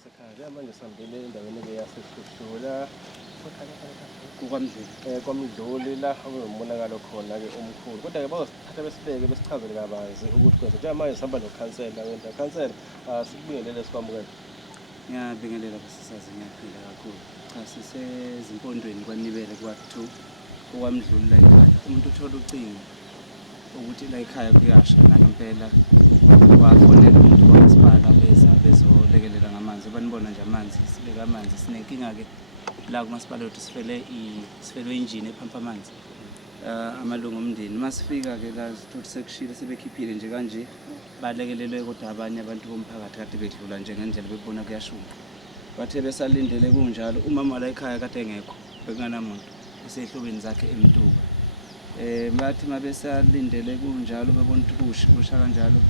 Sekhaya manje sihambele endaweni yasesishula kukwamdluli. kwamdluli la okunomonakalo khona-ke omkhulu. Kodwa-ke bazosithatha besibeke besichazele kabanzi ukuthi kwenza. Njengamanje sihamba nokhansela wendlu. Khansela, sikubingelele sikwamukele. Ngiyabingelela basisazi ngiyaphila kakhulu. Cha sisezimpondweni kwaNibele kwa-2 okwamdluli la ekhaya. Umuntu uthola ucingo ukuthi la ekhaya kuyasha nangempela wafonela umuntu kwamasipala bezolekelela ngamanzi. Banibona nje amanzi sibeka amanzi sinenkinga-ke la kumasipala wethu sifelwe injini ephampa amanzi. Amalungu omndeni masifika-ke la sithola sekushile sebekhiphile nje kanje balekelelwe kodwa abanye abantu bomphakathi kade bedlula nje ngendlela bebona kuyashunqa. Bathe besalindele kunjalo umama la ekhaya kade engekho bekunganamuntu esehlobeni zakhe emtuba. Bathi mabesalindele kunjalo bebona ukuthi kusha kanjalo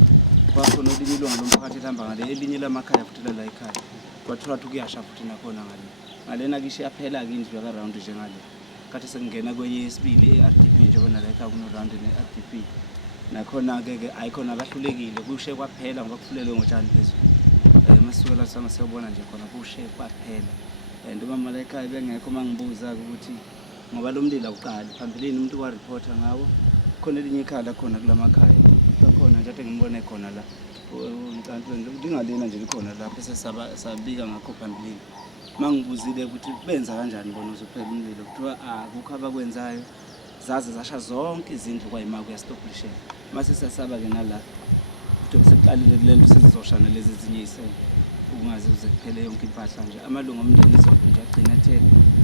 kwakhona elinye ilunga lomphakathi elihamba ngale elinye lamakhaya futhi la ekhaya kwathiwa ukuthi kuyasha futhi nakhona ngalena kishe yaphela-ke indlu yaka-round njengale kade sekungena kwenye yesibili e-RDP njengoba nala ekhaya kuno-round ne-RDP nakhona-ke ayikhona abahlulekile kushe kwaphela ngoba kufulelwe ngotshani phezulu. Masisukela sangasiyobona nje khona kushe kwaphela and umama la ekhaya bengekho mangibuza-ke ukuthi ngoba lo mlilo awuqali phambilini umuntu waripota ngawo khona elinye ikhala lakhona kulamakhaya lakhona nje engibone khona la lingalina nje likhona lapho bese sabika ngakho phambilini. Mangibuzile ukuthi benza kanjani bona uzophela umlilo kuthiwa akukho abakwenzayo zaze zasha zonke izindlu kwayima kuyastopulishela. Mase siyasaba-ke nala kuthi sekuqalile kule nto sezizoshana lezi ezinye isele ukungaze uze kuphele yonke impahla nje. Amalungu omndeni izolo nje agcina ethe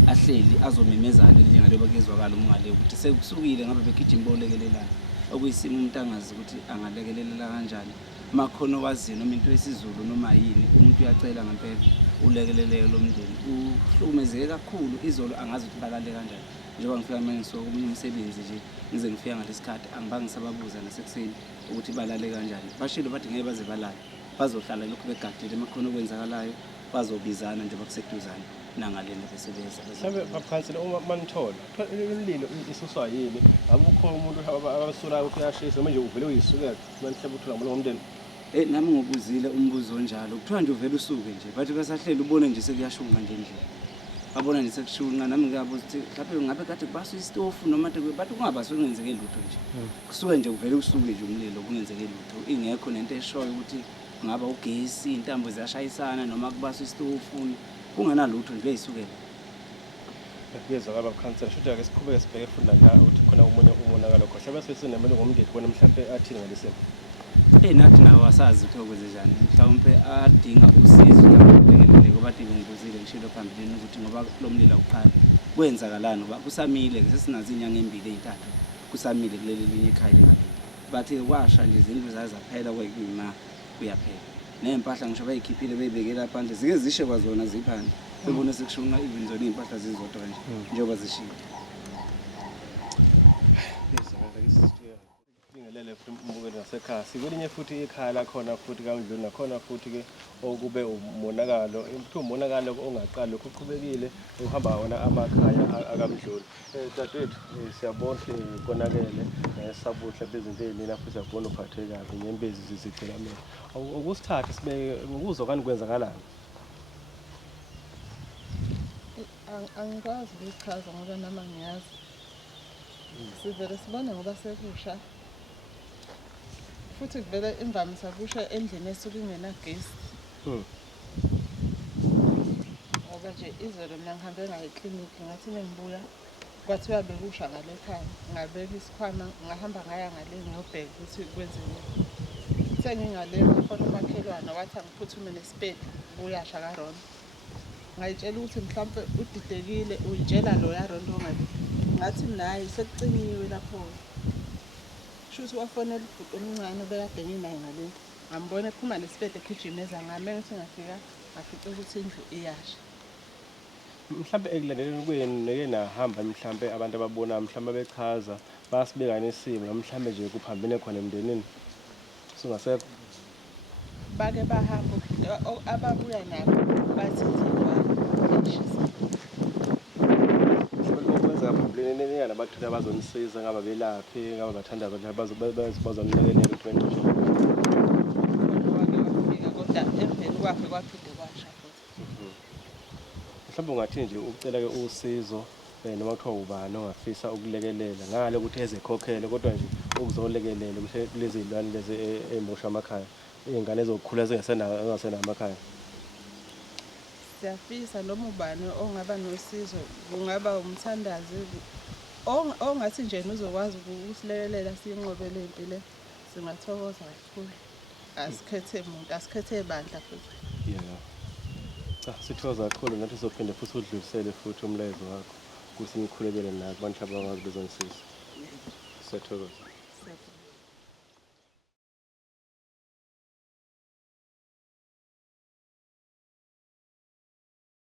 ahleli azomemezana elinye loba kezwakala umngale ukuthi sekusukile ngabe begijima bolekelelana okuyisimo umuntu angazi ukuthi angalekelela kanjani. Makhono waziyo noma into yesizulu noma yini umuntu uyacela ngempela ulekeleleke lo mndeni uhlukumezeke kakhulu izolo angazi ukuthi balale kanjani. Njengoba ngifika manje ngisuka umsebenzi nje ngize ngifika ngalesikhathi angibange ngisababuza nasekuseni ukuthi balale kanjani. Bashilo bathi ngeke baze balale bazohlala lokhu begadile makhono okwenzakalayo bazobizana njengoba kuseduzane nangalena bese beza. Mhlawumbe babukhansela uma manithola imililo isuswa yini abukho umuntu abasulayo ukuthi uyashisa manje uvele uyisukela mhlawumbe uthola amalungu omndeni. Nami ngobuzile umbuzo onjalo kuthiwa nje uvela usuke nje bathi besahlela ubone nje sekuyashunqa nje endlini babona nje sekushunqa. Nami ngiyabuza ukuthi mhlawumbe ngabe kade kubaswa isitofu noma bathi kungabaswe kungenzeke lutho nje kusuke nje uvele usuke nje umlilo kungenzeke lutho ingekho nento eshoyo ukuthi ngaba ugesi intambo ziyashayisana noma kubaswa isitofu kunganalutho nje uyisukela. Kuyezwakala babukhansela shuthi ake siqhubeke sibheke futhi la ukuthi khona omunye umonakalo khona mhlawumbe sesinemalungu omndeni bona mhlawumbe athini ngalesimo. Nathi nawo asazi ukuthi okwenze njani mhlawumbe adinga usizo lakulekelele ngoba bathi ngibuzile ngishilo phambilini ukuthi ngoba lo mlilo awuqali kwenzakalani ngoba kusamile-ke sesinazo inyanga embili ey'ntathu kusamile kuleli linye ikhaya lingaleli. Bathi kwasha nje izindlu zayo zaphela kwayima kuyaphela ney'mpahla ngisho bayikhiphile bey'bekela phandle zike zishe kwazona ziphandle bebone sekushunqa even zona iy'mpahla zizodwa kanje njengoba zishile. Bingelele futhi umbukeli nasekhaya sikwelinye futhi ikhaya lakhona futhi kaMdluli nakhona futhi-ke okube umonakalo kuthiwa umonakalo ongaqali lokhu uqhubekile uhamba wona amakhaya akaMdluli. Dadewethu siyabona konakele sabuhle bezinto ey'nina futhi siyabona uphatheke kabi nyembezi zizigcikamele ukusithatha sibeke ukuzwa kani kwenzakalani. Angikwazi ukuchaza ngoba nama ngiyazi sivele sibone ngoba sekusha futhi kuvele imvamisa kusha endlini esuke ingenagesi ngoba nje izolo mina ngihambe ngayo eklinikhi ngathi mengibuya kwathiwa bekusha ngale ekhaya ngabeka isikhwama ngahamba ngaya ngale ngiyobheka ukuthi kwenzeni. Sengingale ngafona umakhelwane wathi angiphuthume nesipedi kuyasha kaRondo ngayitshela ukuthi mhlawumbe udidekile uyitshela lo yaRondo ngabe ngathi nayi sekucinyiwe lapho shuthi wafonela ubhuti omncane obekade nginaye ngale ngambona ephuma nesipedi egijimeza ngame ngithi ngafika ngafica ukuthi indlu iyasha. Mhlawumbe ekulandeleni kwenu neke nahamba mhlawumbe abantu ababona mhlawumbe bechaza basibeka nesimo mhlawumbe nje kuphambene khona emndenini singasekho bake bahamba ababuya nabo bathi okwenza phambilini nina nabantu abazonisiza ngaba belaphi ngaba bathanda abantu bazonilekelela ukuthi kodwa emveni kwakhe kwaphinde kwasha futhi. Mhlawumbe ungathi nje ucela-ke usizo noma kuthiwa ubani ongafisa ukulekelela ngale ukuthi ezekhokhele kodwa nje ukuzolekelela kulezi iy'lwane lezi ey'mosha amakhaya, iy'ngane ezokhula zingasenawo amakhaya. Siyafisa noma ubani ongaba nosizo, kungaba umthandazi ongathi nje uzokwazi ukusilekelela siyinqobele iy'mpilo, singathokoza kakhulu. Asikhethe muntu, asikhethe bandla futhi. Yeah. Cha, sithokoza kakhulu nathi sizophinde futhi udlulisele futhi umlayezo wakho ukuthi nikhulekele nabantu abangakwazi bezonisiza. Siyathokoza.